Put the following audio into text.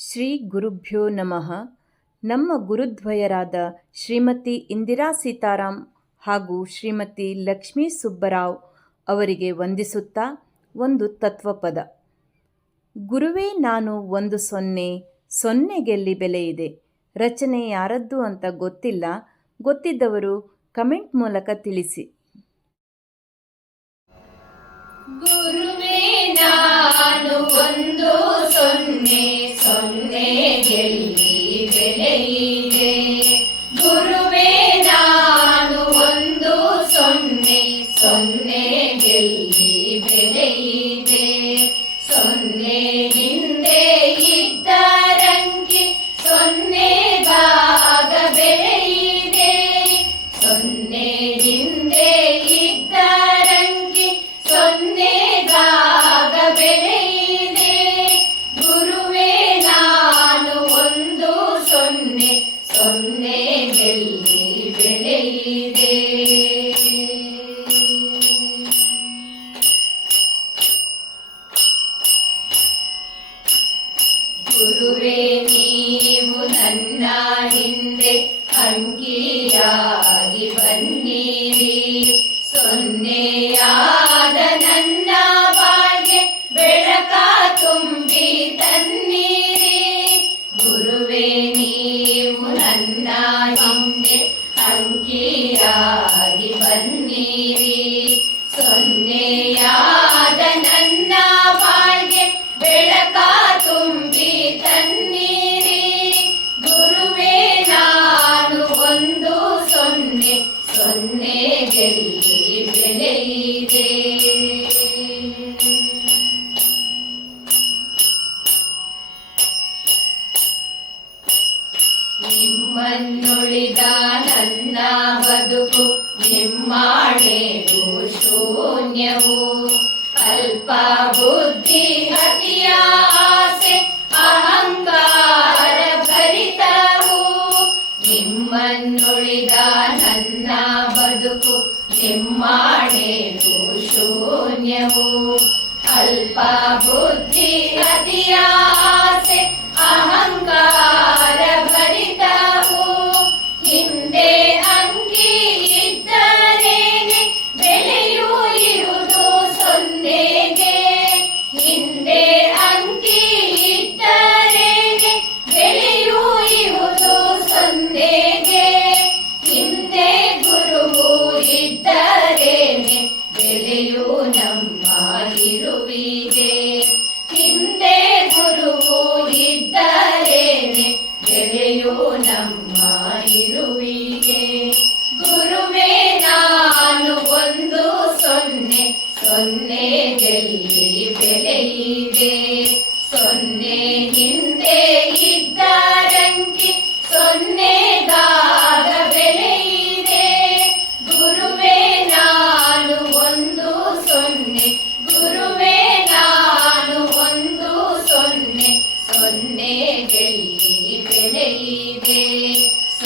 ಶ್ರೀ ಗುರುಭ್ಯೋ ನಮಃ. ನಮ್ಮ ಗುರುದ್ವಯರಾದ ಶ್ರೀಮತಿ ಇಂದಿರಾ ಸೀತಾರಾಮ್ ಹಾಗೂ ಶ್ರೀಮತಿ ಲಕ್ಷ್ಮೀ ಸುಬ್ಬರಾವ್ ಅವರಿಗೆ ವಂದಿಸುತ್ತಾ ಒಂದು ತತ್ವಪದ. ಗುರುವೇ, ನಾನು ಒಂದು ಸೊನ್ನೆ, ಸೊನ್ನೆಗೆಲ್ಲಿ ಬೆಲೆ ಇದೆ? ರಚನೆ ಯಾರದ್ದು ಅಂತ ಗೊತ್ತಿಲ್ಲ. ಗೊತ್ತಿದ್ದವರು ಕಮೆಂಟ್ ಮೂಲಕ ತಿಳಿಸಿ. ಗುರುವೇ, ನಾನು ಒಂದು ಸೊನ್ನೆ ಗೆಲ್ಲಿ ಬೆಲೆಯಿದೆ ಗುರುವೇ ನಾನು ಒಂದು ಸೊನ್ನೆ ಸೊನ್ನೆ ಗೆಲ್ಲಿ. ನೀವು ನನ್ನ ಹಿಂದೆ ಅಂಕಿಯಾಗಿ ಬನ್ನಿರಿ ಸೊನ್ನೆಯಾದ ನಿಮ್ಮನ್ನುಳಿದ ಬದುಕು ನಿಮ್ಮಾಣೆಗೂ ಶೂನ್ಯವು ಅಲ್ಪ ಬುದ್ಧಿ ಅಹಂಕಾರ ಭರಿತವು. ನಿಮ್ಮನ್ನುಳಿದ ನಿಮ್ಮಾಣೆಗೂ ಶೂನ್ಯವು ಅಲ್ಪ ಬುದ್ಧಿ ಅತಿಯ ಆಸೆ ಅಹಂಕಾರ ನಮ್ಮ ಇರುವಿಗೆ ಗುರುವೇ ನಾನು ಒಂದು ಸೊನ್ನೆ ಸೊನ್ನೆ ಗೆಲ್ಲಿ ಬೆಲೆಯಿದೆ? ಸೊನ್ನೆ